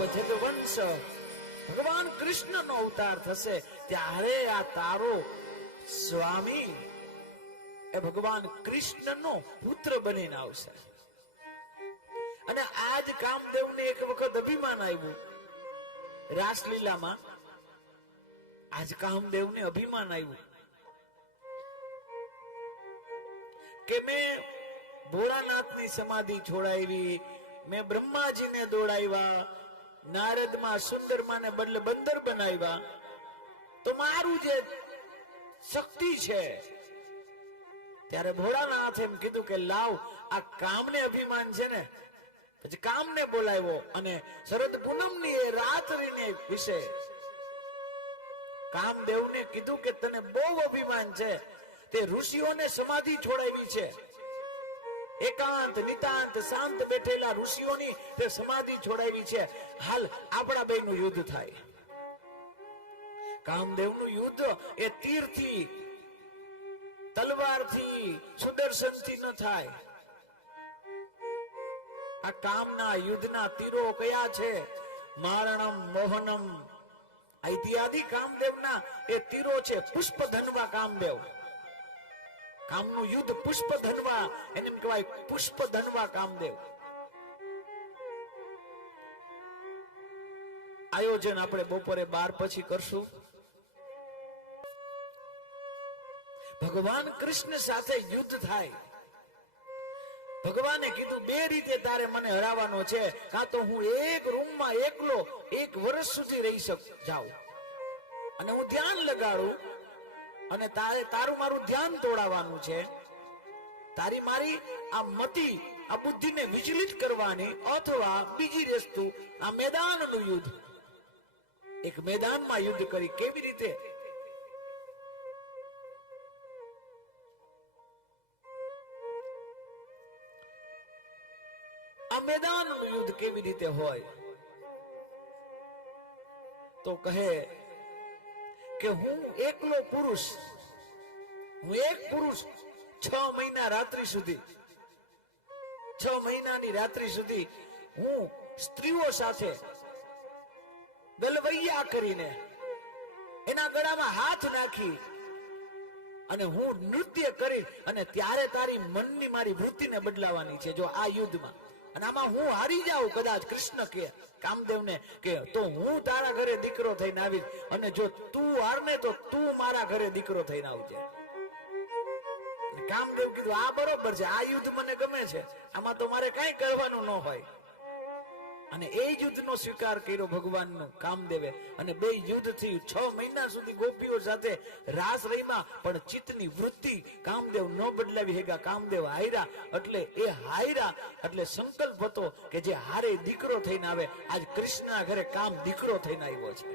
બધે તો વંશ ભગવાન કૃષ્ણનો અવતાર થશે ત્યારે આ તારો સ્વામી એ ભગવાન કૃષ્ણનો પુત્ર બનીને આવશે. અને આજ કામદેવને એક વખત અભિમાન આવ્યું રાસલીલામાં. આજ કામદેવને અભિમાન આવ્યું કે મેં ભોળાનાથની સમાધિ છોડાવી, મેં બ્રહ્માજીને દોડાવ્યા, નારદમાં સુંદરમાને બદલે બંદર બનાવ્યા, તો મારું જે શક્તિ છે. ત્યારે ભોળાનાથ એમ કીધું કે લાવ આ કામને અભિમાન છે ને. પછી કામને બોલાવ્યો અને શરદ પૂનમની એ રાત્રિને વિશે કામદેવને કીધું કે તને બહુ અભિમાન છે, તે ઋષિઓને સમાધિ છોડાવી છે, એકાંત નિતાંત શાંત બેઠેલા ઋષિઓની તે સમાધિ છોડાવી છે. હાલ આપણા બેનું યુદ્ધ થાય. કામદેવનું યુદ્ધ એ તીરથી, તલવારથી, સુદર્શનથી ન થાય. આ કામના યુદ્ધના તીરો કયા છે? મારણમ, મોહનમ ઇત્યાદિ કામદેવના એ તીરો છે. પુષ્પ ધનવા કામદેવ. કામનું યુદ્ધ પુષ્પ ધનવા, એને એમ કહેવાય પુષ્પ ધનવા કામદેવ. આયોજન આપણે બપોરે 12 પછી કરશું. ભગવાન કૃષ્ણ સાથે યુદ્ધ થાય. ભગવાને કીધું બે રીતે તારે મને હરાવવાનો છે. કાં તો હું એક રૂમમાં એકલો 1 વર્ષ સુધી રહી જાઉં અને હું ધ્યાન લગાડું અને તારું મારું ધ્યાન તોડાવવાનું છે. તારી મારી આ મતિ, આ બુદ્ધિને વિચલિત કરવાની, અથવા બીજી વસ્તુ આ મેદાનનું યુદ્ધ. એક મેદાનમાં યુદ્ધ કરી કેવી રીતે? આ મેદાનનું યુદ્ધ કેવી રીતે હોય? તો કહે કે હું એકલો પુરુષ, હું એક પુરુષ 6 મહિના રાત્રિ સુધી, 6 મહિનાની રાત્રિ સુધી હું સ્ત્રીઓ સાથે ગલવૈયા કરીને એના ગળામાં હાથ નાખી અને હું નૃત્ય કરી અને ત્યારે તારી મનની મારી વૃત્તિને બદલાવાની છે. જો આ યુદ્ધમાં અને આમાં હું હારી જાઉં કદાચ, કૃષ્ણ કે કામદેવને કે તો હું તારા ઘરે દીકરો થઈને આવીશ, અને જો તું હારને તો તું મારા ઘરે દીકરો થઈને આવજે. કામદેવ કીધું આ બરોબર છે, આ યુદ્ધ મને ગમે છે, આમાં તો મારે કઈ કરવાનું ન હોય. અને એ યુદ્ધનો સ્વીકાર કર્યો ભગવાનનો કામદેવે. અને બે યુદ્ધ થયું. 6 મહિના સુધી ગોપીઓ સાથે રાસ રહીમાં, પણ ચિત્તની વૃત્તિ કામદેવ ન બદલાવી હેગા. કામદેવ હાર્યા. એટલે એ હાર્યા એટલે સંકલ્પ હતો કે જે હારે દીકરો થઈને આવે. આજ કૃષ્ણના ઘરે કામ દીકરો થઈને આવ્યો છે.